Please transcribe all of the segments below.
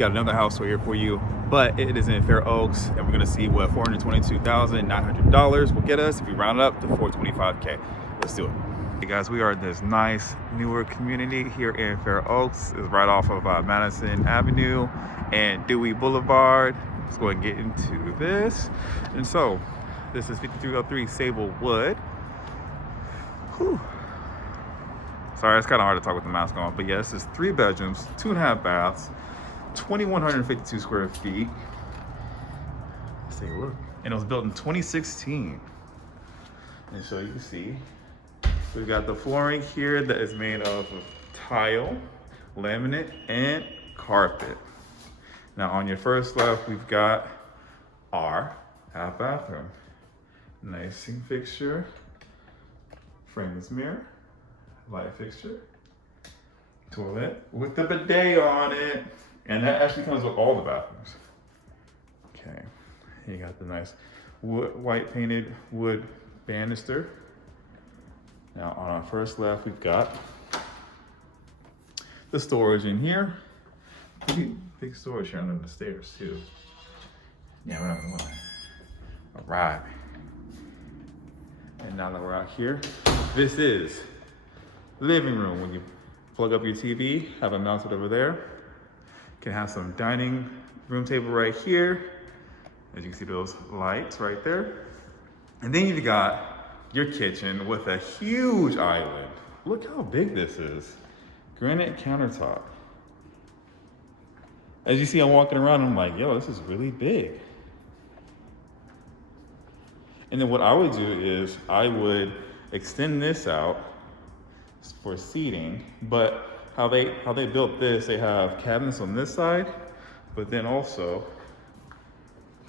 got another house right here for you, but it is in Fair Oaks, and we're gonna see what $422,900 will get us if we round it up to 425K. Let's do it. Hey guys, we are in this nice newer community here in Fair Oaks. It's right off of Madison Avenue and Dewey Boulevard. Let's go ahead and get into this. And so, this is 5303 Sable Wood. Whew. Sorry, it's kind of hard to talk with the mask on, but yeah, this is 3 bedrooms, 2.5 baths, 2,152 square feet. Let's take a look. And it was built in 2016. And so you can see, we've got the flooring here that is made of tile, laminate, and carpet. Now on your first left, we've got our half bathroom. Nice sink fixture, frameless mirror, light fixture, toilet with the bidet on it. And that actually comes with all the bathrooms. Okay, you got the nice white painted wood banister. Now on our first left, we've got the storage in here. Pretty big storage here under the stairs too. Yeah, we're not gonna lie. All right. And now that we're out here, this is living room. When you plug up your TV, have it mounted over there. You can have some dining room table right here. As you can see those lights right there. And then you've got your kitchen with a huge island. Look how big this is. Granite countertop. As you see, I'm walking around, I'm like, yo, this is really big. And then what I would do is I would extend this out for seating, but how they built this, they have cabinets on this side, but then also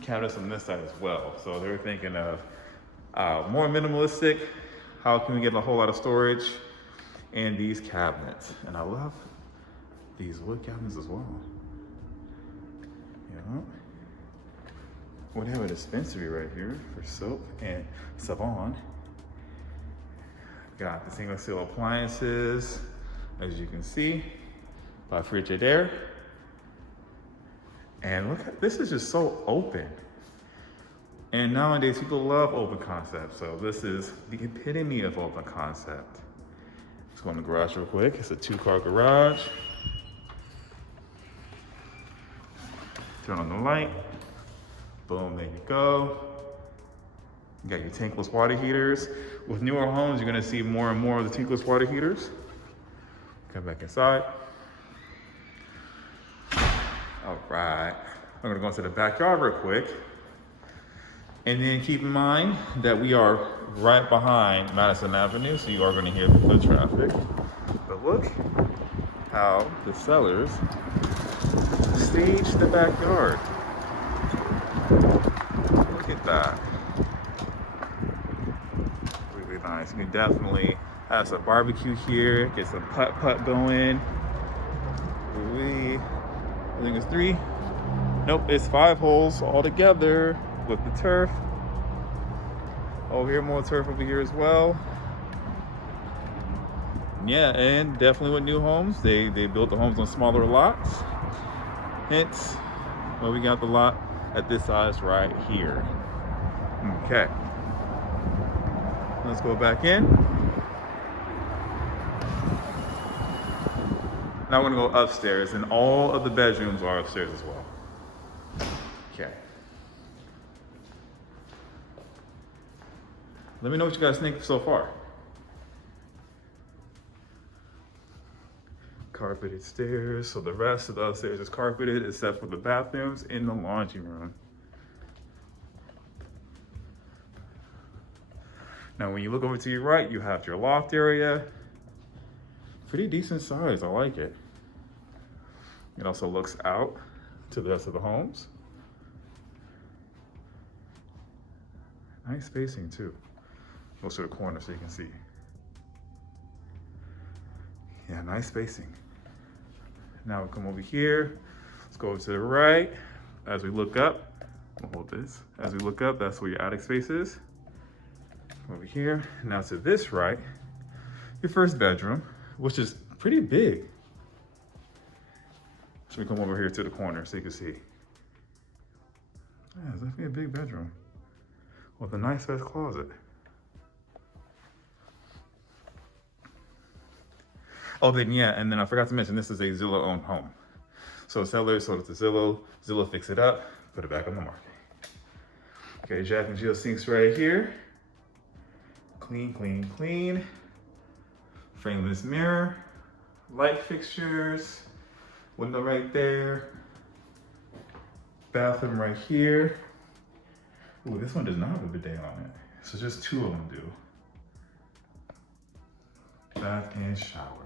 cabinets on this side as well. So they were thinking of more minimalistic, how can we get a whole lot of storage, and these cabinets. And I love these wood cabinets as well. You know? We have a dispensary right here for soap and Savon. Got the single seal appliances, as you can see, by Frigidaire. And look, this is just so open. And nowadays people love open concepts, so this is the epitome of open concept. Let's go in the garage real quick. It's a 2-car garage. Turn on the light. Boom, there you go. You got your tankless water heaters. With newer homes, you're gonna see more and more of the tankless water heaters. Come back inside. All right, I'm gonna go into the backyard real quick. And then keep in mind that we are right behind Madison Avenue, so you are gonna hear the foot traffic. But look how the sellers staged the backyard. Look at that. Really nice. You can definitely have some barbecue here, get some putt-putt going. I think it's 3. Nope, it's 5 holes all together with the turf. Over here, more turf over here as well. Yeah, and definitely with new homes, they built the homes on smaller lots. Hence, well, we got the lot at this size right here. Okay. Let's go back in. Now we're gonna go upstairs, and all of the bedrooms are upstairs as well. Okay. Let me know what you guys think so far. Carpeted stairs, so the rest of the upstairs is carpeted except for the bathrooms in the laundry room. Now when you look over to your right, you have your loft area. Pretty decent size, I like it. It also looks out to the rest of the homes. Nice spacing too. Goes to the corner so you can see. Yeah, nice spacing. Now we'll come over here. Let's go over to the right. As we look up, we'll hold this. As we look up, that's where your attic space is. Over here. Now to this right, your first bedroom, which is pretty big. Let me come over here to the corner so you can see. Yeah, it's definitely a big bedroom with a nice sized closet. Oh, then yeah, and then I forgot to mention this is a Zillow owned home. So sellers sold it to Zillow. Zillow fixed it up, put it back on the market. Okay, Jack and Jill sinks right here. Clean, clean, clean. Frameless mirror, light fixtures, window right there. Bathroom right here. Ooh, this one does not have a bidet on it. So just two of them do. Bath and shower.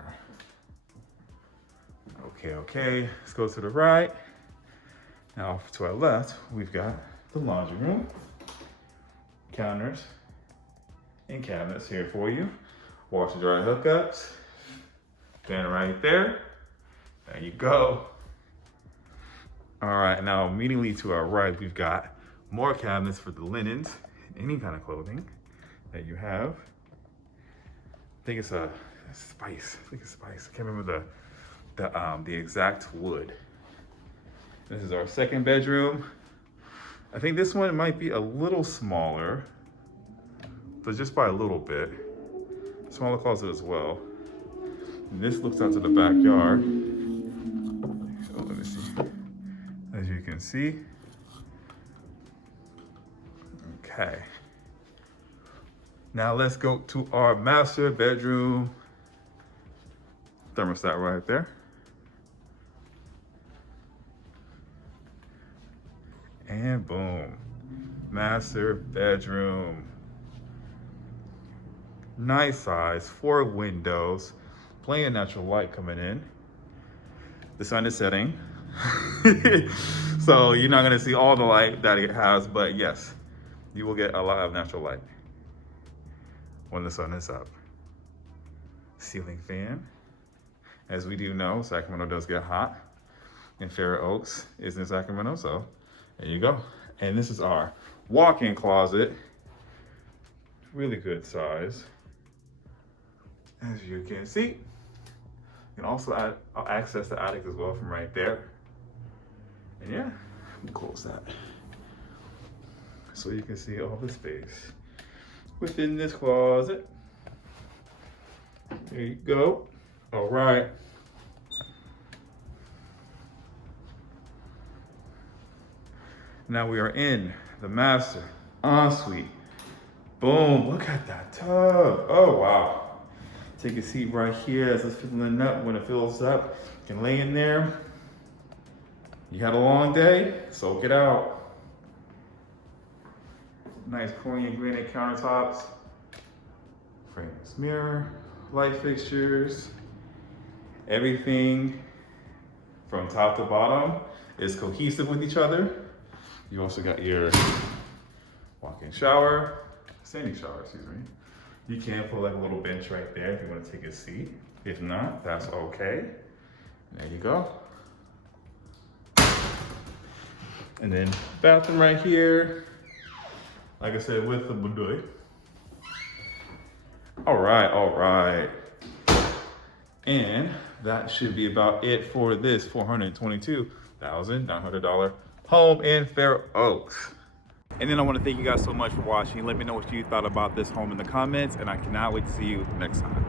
Okay, let's go to the right. Now to our left, we've got the laundry room. Counters and cabinets here for you. Washer dryer hookups. Fan right there. There you go. All right, now immediately to our right, we've got more cabinets for the linens, any kind of clothing that you have. I think it's a spice. I can't remember the exact wood. This is our second bedroom. I think this one might be a little smaller, but just by a little bit. Smaller closet as well. And this looks out to the backyard. So let me see. As you can see. Okay. Now let's go to our master bedroom. Thermostat right there. And boom, master bedroom. Nice size, 4 windows, plenty of natural light coming in. The sun is setting. So you're not gonna see all the light that it has, but yes, you will get a lot of natural light when the sun is up. Ceiling fan. As we do know, Sacramento does get hot, and Fair Oaks is in Sacramento, so there you go. And this is our walk-in closet. Really good size. As you can see, you can also access the attic as well from right there. And yeah, let me close that. So you can see all the space within this closet. There you go. All right. Now we are in the master ensuite. Boom, look at that tub. Oh, wow. Take a seat right here as it's filling up. When it fills up, you can lay in there. You had a long day, soak it out. Nice clean granite countertops. Frameless mirror, light fixtures. Everything from top to bottom is cohesive with each other. You also got your walk-in shower, standing shower, excuse me. You can put like a little bench right there if you want to take a seat. If not, that's okay. There you go. And then bathroom right here. Like I said, with the bidet. All right. And that should be about it for this $422,900 home in Fair Oaks. And then I want to thank you guys so much for watching. Let me know what you thought about this home in the comments, and I cannot wait to see you next time.